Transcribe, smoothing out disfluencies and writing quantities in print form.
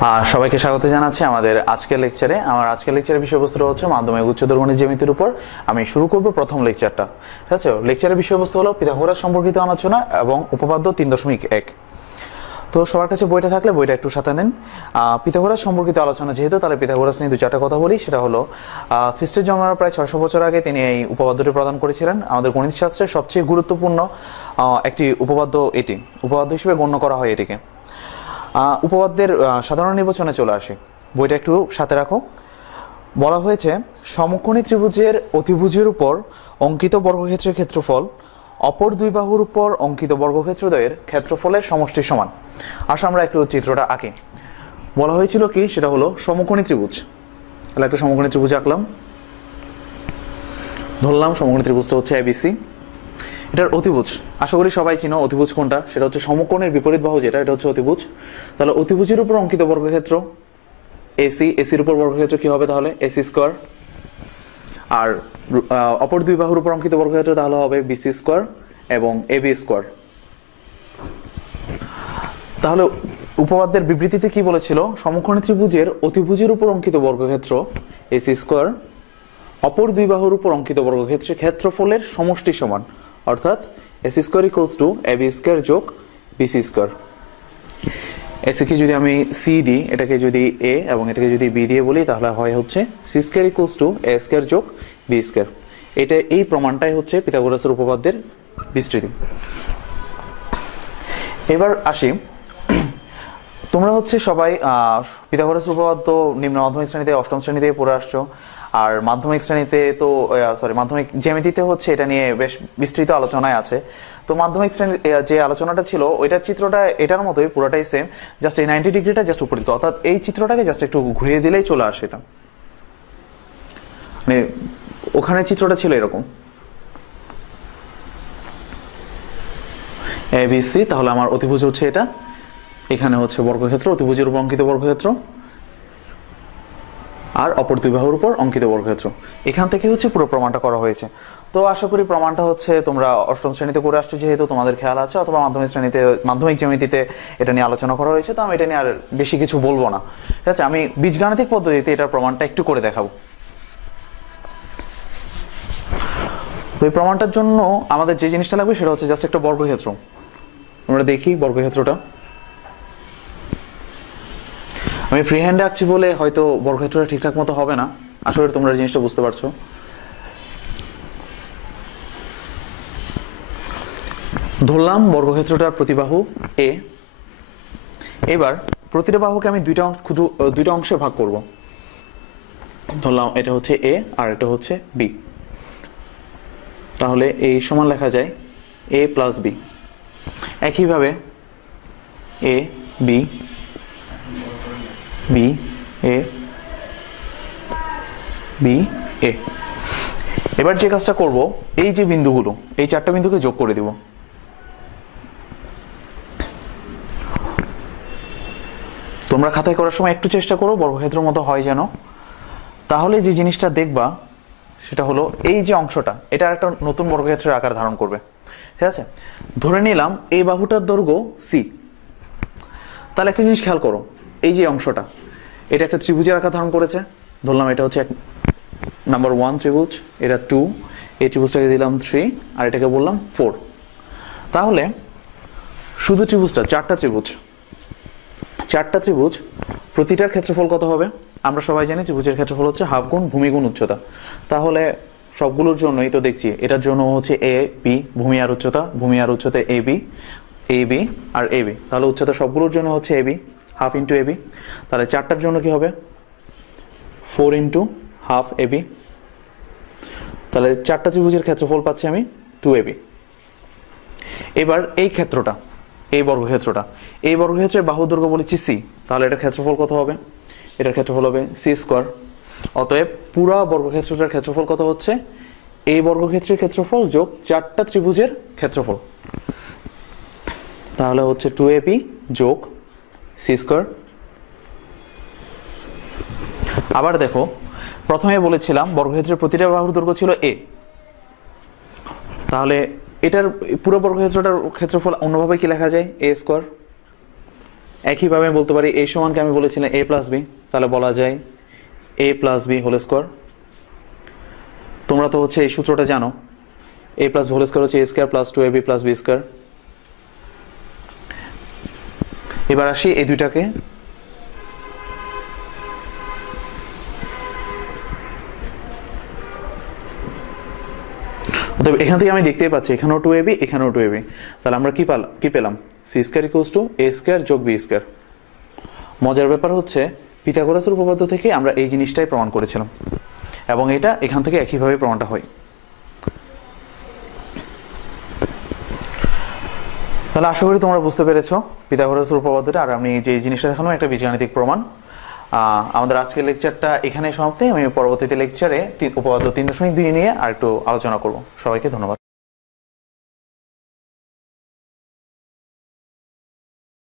সবাইকে স্বাগত জানাচ্ছি আমাদের আজকের লেকচারে। আমার আজকের লেকচারের বিষয়বস্তু হচ্ছে মাধ্যমিক উচ্চতর গণিত জ্যামিতির উপর। আমি শুরু করব প্রথম লেকচারটা। ঠিক আছে, লেকচারের বিষয়বস্তু হলো পিথাগোরাস সম্পর্কিত আলোচনা এবং উপপাদ্য 3.1। তো সবার কাছে বইটা থাকলে বইটা একটু সাথে নেন। পিথাগোরাস সম্পর্কিত আলোচনা যেহেতু, তাহলে পিথাগোরাস নিয়ে দু চারটা কথা বলি। সেটা হলো খ্রিস্টের জন্মের প্রায় 600 বছর আগে তিনি এই উপপাদ্যটি প্রদান করেছিলেন। আমাদের গণিত শাস্ত্রের সবচেয়ে গুরুত্বপূর্ণ একটি উপপাদ্য এটি, উপপাদ্য হিসেবে গণ্য করা হয় এটিকে। উপপাদ্যের সাধারণ নির্বাচনে চলে আসে, বইটা একটু সাথে রাখো। বলা হয়েছে সমকোণী ত্রিভুজের অতিভুজের উপর অঙ্কিত বর্গক্ষেত্রের ক্ষেত্রফল অপর দুই বাহুর উপর অঙ্কিত বর্গক্ষেত্রদ্বয়ের ক্ষেত্রফলের সমষ্টির সমান। আসলে আমরা একটু চিত্রটা আঁকি। বলা হয়েছিল কি, সেটা হলো সমকোণী ত্রিভুজ। তাহলে একটা সমকোণী ত্রিভুজ আঁকলাম, ধরলাম সমকোণী ত্রিভুজটা হচ্ছে এবিসি। এটার অতিভুজ আশা করি সবাই চিনো। অতিভুজ কোনটা? সেটা হচ্ছে সমকোণের বিপরীত বাহু যেটা, এটা হচ্ছে অতিভুজ। তাহলে অতিভুজের উপর অঙ্কিত বর্গক্ষেত্র এসি, এসির উপর বর্গক্ষেত্র কি হবে তাহলে? AC square. আর অপর দুই বাহুর উপর অঙ্কিত বর্গক্ষেত্র তাহলে হবে বিসি স্কোয়ার এবং এবি স্কোয়ার। তাহলে উপপাদ্যের বিবৃতিতে কি বলেছিল? সমকোণী ত্রিভুজের অতিভুজের উপর অঙ্কিত বর্গক্ষেত্র এসি স্কোয়ার অপর দুই বাহুর উপর অঙ্কিত বর্গক্ষেত্রের ক্ষেত্রফলের সমষ্টি সমান, অর্থাৎ AC square equals to AB square যোগ বিসি স্কোয়ার। এসিকে যদি আমি সি দিই, এটাকে যদি এ এবং এটাকে যদি বি দিয়ে বলি, তাহলে হয় হচ্ছে C square equals to A square যোগ বি স্কোয়ার। এই প্রমাণটাই হচ্ছে পিথাগোরাসের উপপাদ্যের বিস্তৃতি। এবার আসি, তোমরা হচ্ছে সবাই পিথাগোরাস উপপাদ্য নিম্ন মাধ্যমিক শ্রেণীতে অষ্টম শ্রেণীতে পড়ে আসছো। আর মাধ্যমিক শ্রেণীতে তো মাধ্যমিক জ্যামিতিতে হচ্ছে এটা নিয়ে বেশ বিস্তৃত আলোচনায় আছে। তো মাধ্যমিক শ্রেণীর যে আলোচনাটা ছিল ওইটার চিত্রটা এটার মতোই, পুরোটাই সেম, জাস্ট এই 90 ডিগ্রিটা জাস্ট উপরে, অর্থাৎ এই চিত্রটাকে জাস্ট একটু ঘুরিয়ে দিলেই চলে আসে। এটা মানে ওখানে চিত্রটা ছিল এরকম এবিসি। তাহলে আমার অতিভুজ হচ্ছে এটা, এখানে হচ্ছে বর্গক্ষেত্র, অতিভুজের উপর অঙ্কিত বর্গক্ষেত্র আর অপর দুই বাহুর উপর অঙ্কিত বর্গক্ষেত্র। এখান থেকে হচ্ছে পুরো প্রমাণটা করা হয়েছে। তো আশা করি প্রমাণটা হচ্ছে তোমরা অষ্টম শ্রেণীতে করে আসছো, যেহেতু তোমাদের খেয়াল আছে, অথবা মাধ্যমিক শ্রেণীতে মাধ্যমিক জ্যামিতিতে এটা নিয়ে আলোচনা করা হয়েছে। তো আমি এটা নিয়ে আর বেশি কিছু বলবো না। ঠিক আছে, আমি বীজগাণিতিক পদ্ধতিতে এটার প্রমাণটা একটু করে দেখাবো। তো এই প্রমাণটার জন্য আমাদের যে জিনিসটা লাগবে সেটা হচ্ছে জাস্ট একটা বর্গক্ষেত্র। আমরা দেখি বর্গক্ষেত্রটা। আমি ফ্রি হ্যান্ডে আঁকছি বলে হয়তো বর্গক্ষেত্রটা ঠিকঠাক মতো হবে না, আশা করি তোমরা জিনিসটা বুঝতে পারছো। ধরলাম বর্গক্ষেত্রটার প্রতিবাহু এ। এবার প্রতিটা বাহুকে আমি দুইটা অংশে ভাগ করব। ধরলাম এটা হচ্ছে এ আর এটা হচ্ছে বি। তাহলে এই সমান লেখা যায় এ প্লাস বি। একইভাবে A B, B A, B A. এবার যে কাজটা করব, এই যে বিন্দুগুলো, এই চারটা বিন্দুকে যোগ করে দিব। তোমরা খাতায় করার সময় একটু চেষ্টা করো বর্গক্ষেত্রের মতো হয় যেন। তাহলে যে জিনিসটা দেখবা সেটা হলো এই যে অংশটা, এটা একটা নতুন বর্গক্ষেত্রের আকার ধারণ করবে। ঠিক আছে, ধরে নিলাম এই বাহুটার দৈর্ঘ্য সি। তাহলে একটা জিনিস খেয়াল করো, এই যে অংশটা, এটা একটা ত্রিভুজের আকার ধারণ করেছে। ধরলাম এটা হচ্ছে নাম্বার 1 ত্রিভুজ, এটা 2, এই ত্রিভুজটাকে দিলাম 3 আর এটাকে বললাম 4। তাহলে শুধু ত্রিভুজটা, চারটা ত্রিভুজ, প্রতিটার ক্ষেত্রফল কত হবে? আমরা সবাই জানি ত্রিভুজের ক্ষেত্রফল হচ্ছে হাফ গুণ ভূমি গুণ উচ্চতা। তাহলে সবগুলোর জন্যই তো দেখছি, এটার জন্য হচ্ছে এ বি, ভূমি আর উচ্চতা A B R A B. তাহলে উচ্চতা সবগুলোর জন্য হচ্ছে A B, half into A B. তাহলে চারটার জন্য কি হবে? 4 ইন্টু হাফ এ বি। তাহলে চারটা ত্রিভুজের ক্ষেত্রফল পাচ্ছি আমি 2ab। এবার এই ক্ষেত্রটা, এই বর্গক্ষেত্রের বাহুর দৈর্ঘ্য বলেছি সি। তাহলে এটার ক্ষেত্রফল কত হবে? এটার ক্ষেত্রফল হবে সি স্কোয়ার। অতএব পুরা বর্গক্ষেত্রটার ক্ষেত্রফল কত হচ্ছে? এই বর্গক্ষেত্রের ক্ষেত্রফল যোগ চারটা ত্রিভুজের ক্ষেত্রফল। তাহলে হচ্ছে 2ab যোগ সি স্কোয়ার। আবার দেখো, প্রথমে বলেছিলাম বর্গক্ষেত্রের প্রতিটা বাহুর দৈর্ঘ্য ছিল এ। তাহলে এটার পুরো বর্গক্ষেত্রটার ক্ষেত্রফল অন্যভাবে কি লেখা যায়? এ স্কোয়ার। একইভাবে আমি বলতে পারি a সমানকে আমি বলেছিলাম a প্লাস বি, তাহলে বলা যায় a plus B whole square. তোমরা তো হচ্ছে এই সূত্রটা জানো, a প্লাস হোল স্কোয়ার হচ্ছে a square plus 2ab plus B square. এবার আসি এই দুইটাকে, অতএব এখান থেকে আমি দেখতেই পাচ্ছি এখানেও 2ab এখানেও 2ab, তাহলে আমরা কি পেলাম C square equals to a square যোগ বি স্কোয়ার। মজার ব্যাপার হচ্ছে পিথাগোরাসের উপপাদ্য থেকে আমরা এই জিনিসটাই প্রমাণ করেছিলাম এবং এটা এখান থেকে একইভাবে প্রমাণটা হয়। তাহলে আশা করি তোমরা বুঝতে পেরেছো পিথাগোরাসের উপপাদ্যটা, আর আমি যে জিনিসটা দেখালাম একটা বীজগাণিতিক প্রমাণ। আমাদের আজকের লেকচারটা এখানে সমাপ্তি। আমি পরবর্তীতে লেকচারে উপপাদ্য 3.2 নিয়ে আর একটু আলোচনা করব। সবাইকে ধন্যবাদ।